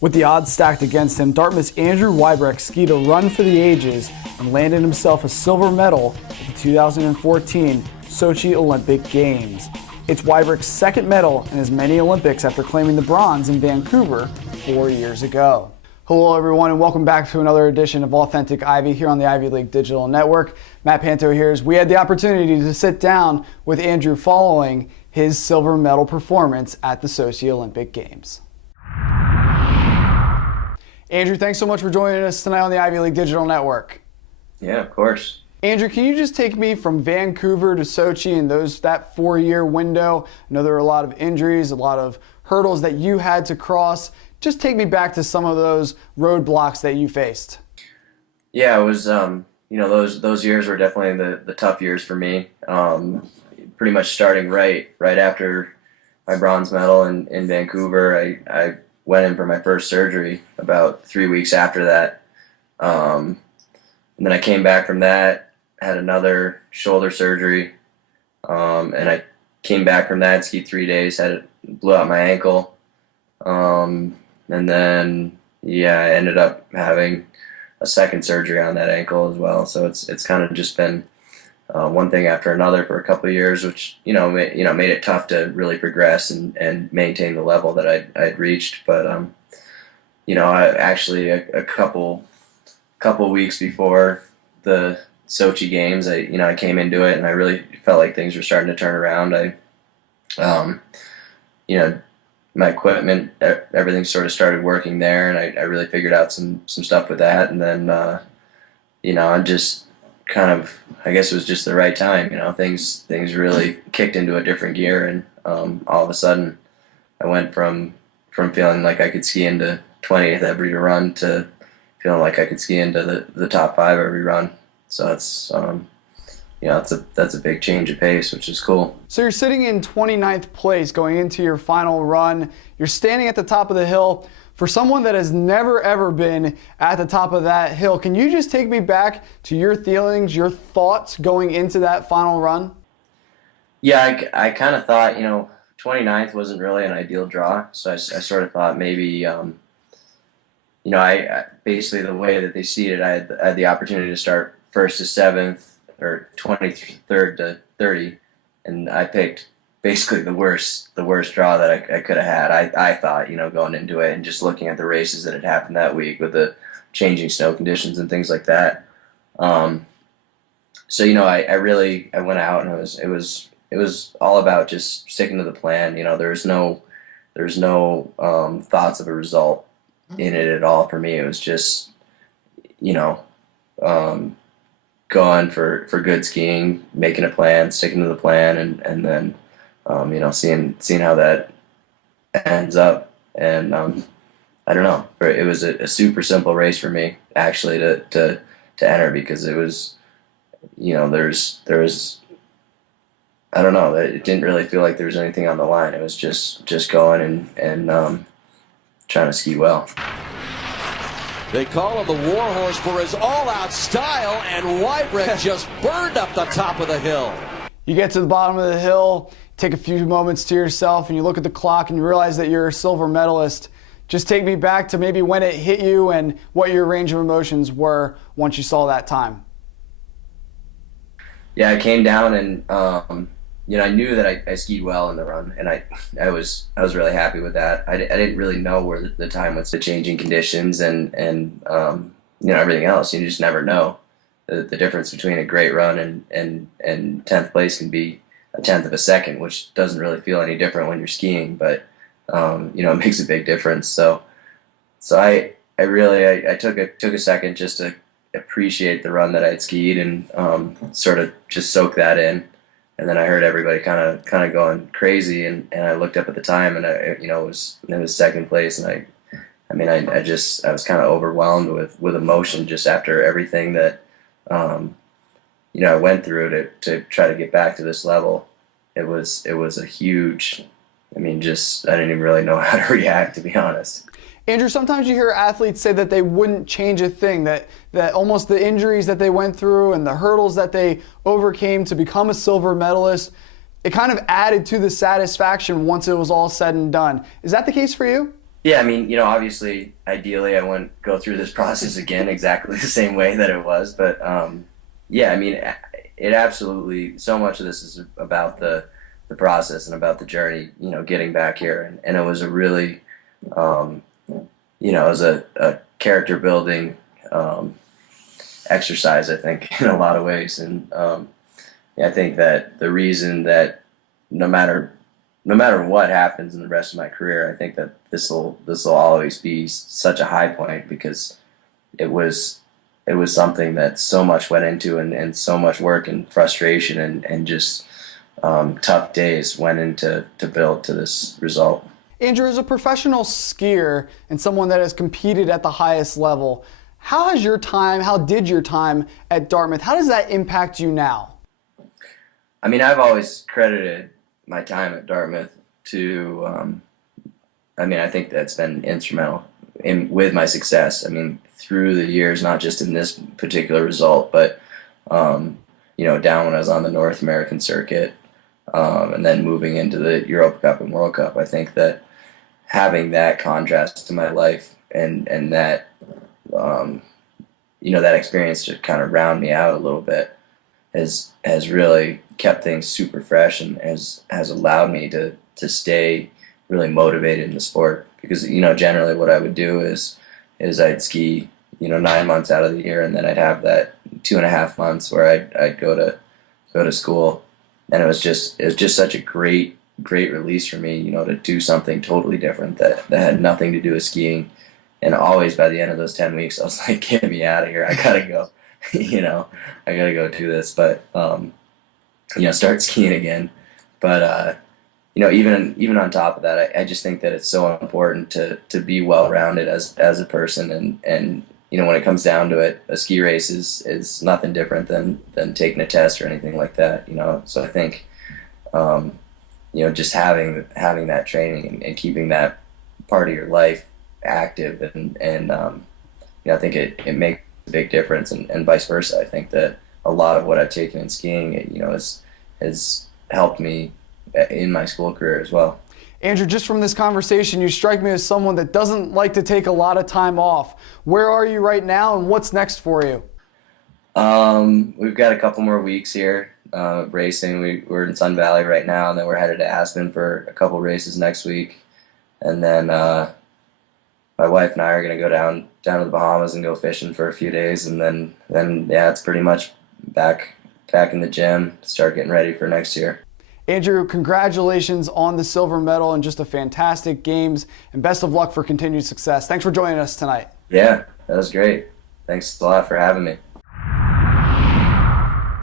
With the odds stacked against him, Dartmouth's Andrew Weibrecht skied a run for the ages and landed himself a silver medal at the 2014 Sochi Olympic Games. It's Weibrecht's second medal in as many Olympics after claiming the bronze in Vancouver 4 years ago. Hello everyone and welcome back to another edition of Authentic Ivy here on the Ivy League Digital Network. Matt Panto here as we had the opportunity to sit down with Andrew following his silver medal performance at the Sochi Olympic Games. Andrew, thanks so much for joining us tonight on the Ivy League Digital Network. Yeah, of course. Andrew, can you just take me from Vancouver to Sochi in that 4-year window? I know there were a lot of injuries, a lot of hurdles that you had to cross. Just take me back to some of those roadblocks that you faced. Yeah, it was, those years were definitely the tough years for me. Pretty much starting right after my bronze medal in Vancouver, I went in for my first surgery about 3 weeks after that. And then I came back from that, had another shoulder surgery, and I came back from that, skied 3 days, blew out my ankle. And then, I ended up having a second surgery on that ankle as well. So it's kind of just been one thing after another for a couple of years, which made it tough to really progress and maintain the level that I'd reached. But I actually a couple weeks before the Sochi Games, I came into it and I really felt like things were starting to turn around. My equipment, everything sort of started working there, and I really figured out some stuff with that. And then, I'm just kind of, I guess it was just the right time. Things really kicked into a different gear, and all of a sudden, I went from feeling like I could ski into 20th every run to feeling like I could ski into the top 5 every run. So that's that's a big change of pace, which is cool. So you're sitting in 29th place going into your final run. You're standing at the top of the hill. For someone that has never ever been at the top of that hill, can you just take me back to your feelings, your thoughts going into that final run? Yeah, I kind of thought, 29th wasn't really an ideal draw. So I sort of thought maybe, I basically the way that they seeded, I had the opportunity to start 1st to 7th or 23rd to 30, and I picked basically the worst draw that I could have had. I thought, going into it and just looking at the races that had happened that week with the changing snow conditions and things like that. So I went out and it was all about just sticking to the plan. There's no thoughts of a result in it at all for me. It was just going for good skiing, making a plan, sticking to the plan, and then seeing how that ends up. And I don't know, it was a super simple race for me actually to enter, because it was there was I don't know, it didn't really feel like there was anything on the line. It was just going and trying to ski well. They call him the Warhorse for his all-out style, and Weibrecht just burned up the top of the hill. You get to the bottom of the hill, take a few moments to yourself, and you look at the clock and you realize that you're a silver medalist. Just take me back to maybe when it hit you and what your range of emotions were once you saw that time. Yeah, I came down and I knew that I skied well in the run, and I was really happy with that. I didn't really know where the time was, the changing conditions and everything else. You just never know. The difference between a great run and 10th place can be a tenth of a second, which doesn't really feel any different when you're skiing, but it makes a big difference. So I really took a second just to appreciate the run that I'd skied and sort of just soak that in. And then I heard everybody kind of going crazy, and I looked up at the time, and it was second place, and I was kind of overwhelmed with emotion just after everything that I went through to try to get back to this level. It was a huge, I didn't even really know how to react, to be honest. Andrew, sometimes you hear athletes say that they wouldn't change a thing, that almost the injuries that they went through and the hurdles that they overcame to become a silver medalist, it kind of added to the satisfaction once it was all said and done. Is that the case for you? Yeah, I mean, obviously, ideally, I wouldn't go through this process again exactly the same way that it was, but yeah, I mean, it absolutely. So much of this is about the process and about the journey. Getting back here, and it was a really, um, it was a character building exercise, I think, in a lot of ways, and yeah, I think that the reason that no matter no matter what happens in the rest of my career, I think that this will always be such a high point because it was it was something that so much went into and so much work and frustration and just tough days went into to build to this result. Andrew, as a professional skier and someone that has competed at the highest level, how did your time at Dartmouth, how does that impact you now? I mean, I've always credited my time at Dartmouth to. I mean, I think that's been instrumental with my success. I mean, through the years, not just in this particular result, but down when I was on the North American circuit, and then moving into the Europa Cup and World Cup. I think that having that contrast to my life and that that experience to kind of round me out a little bit has really kept things super fresh and has allowed me to stay really motivated in the sport because generally what I would do is I'd ski 9 months out of the year and then I'd have that 2.5 months where I'd go to school, and it was just such a great release for me to do something totally different that had nothing to do with skiing. And always by the end of those 10 weeks I was like, get me out of here, I gotta go. I gotta go do this, but start skiing again. But even on top of that, I just think that it's so important to be well-rounded as a person, and when it comes down to it, a ski race is nothing different than taking a test or anything like that. So I think just having that training and keeping that part of your life active and I think it makes a big difference, and vice versa. I think that a lot of what I've taken in skiing has helped me in my school career as well. Andrew, just from this conversation, you strike me as someone that doesn't like to take a lot of time off. Where are you right now, and what's next for you? We've got a couple more weeks here racing. We're in Sun Valley right now, and then we're headed to Aspen for a couple races next week, and then my wife and I are going to go down to the Bahamas and go fishing for a few days, and then yeah, it's pretty much back in the gym, start getting ready for next year. Andrew, congratulations on the silver medal and just a fantastic games, and best of luck for continued success. Thanks for joining us tonight. Yeah, that was great. Thanks a lot for having me.